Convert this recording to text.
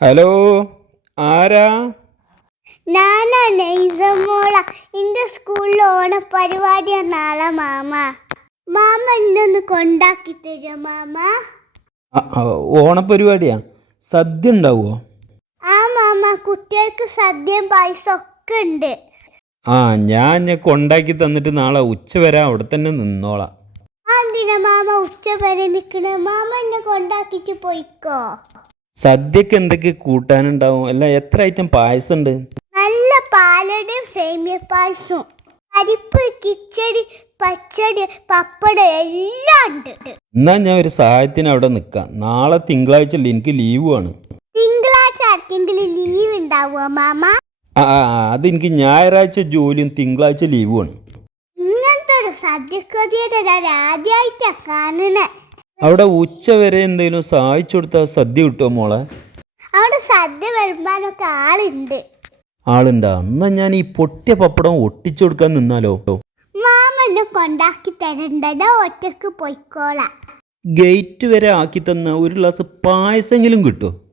Hello ആരാ? ഞാനാ നെയ്സമോള എന്റെ സ്കൂളിൽ ഓണപരിപാടിയാ നാളെ മാമ. മാമ എന്നൊന്ന് കൊണ്ടാക്കി തരുമോ മാമ? ഓണപ്പരിപാടിയാ സദ്യ ഉണ്ടാവുമോ ആ മാമ കുട്ടികൾക്ക് സദ്യയും പായസം ഒക്കെ ഉണ്ട്. ആ ഞാൻ ഞാൻ കൊണ്ടാക്കി തന്നിട്ട് നാളെ ഉച്ച വരെ അവിടെ തന്നെ നിന്നോളാം. ആ എന്തിനാ മാമ ഉച്ച വരെ നിൽക്കണേ മാമ എന്നെ കൊണ്ടാക്കിട്ട് പോയിക്കോ. സദ്യക്ക് എന്തൊക്കെ കൂട്ടാനുണ്ടാവും? അല്ല എത്ര ഐറ്റം പായസം ഉണ്ട് നല്ല പാലട സേമിയ പായസം പരിപ്പ് കിച്ചടി പച്ചടി പപ്പടം എല്ലാം ഉണ്ട്. എന്നാ ഞാൻ ഒരു സഹായത്തിന് അവിടെ നിൽക്കാം നാളെ തിങ്കളാഴ്ച അല്ലേ എനിക്ക് ലീവുമാണ് തിങ്കളാഴ്ച ആർക്കെങ്കിലും ലീവ് ഉണ്ടാവുമോ മാമ? ആ ആ, ആ, അതെനിക്ക് ഞായറാഴ്ച ജോലിയും തിങ്കളാഴ്ച ലീവുമാണ് ഇങ്ങനത്തെ ഒരു സദ്യക്കൊതിയുടെ ഞാൻ ആദ്യമായിട്ടാ കാണണേ അവിടെ ഉച്ച വരെ എന്തെങ്കിലും സഹായിച്ചു കൊടുത്താൽ സദ്യ കിട്ടുമോ മോളെ? അവിടെ സദ്യ വരുമ്പാനൊക്കെ ആളുണ്ട്. ആളുണ്ടാ? എന്നാ ഞാൻ ഈ പൊട്ടിയ പപ്പടം ഒട്ടിച്ചു കൊടുക്കാൻ നിന്നാലോ? മാമനെ കൊണ്ടാക്കി തരണ്ടോ. ഒറ്റയ്ക്ക് പോയിക്കോളാം. ഗേറ്റ് വരെ ആക്കി തന്ന ഒരു ഗ്ലാസ് പായസെങ്കിലും കിട്ടുമോ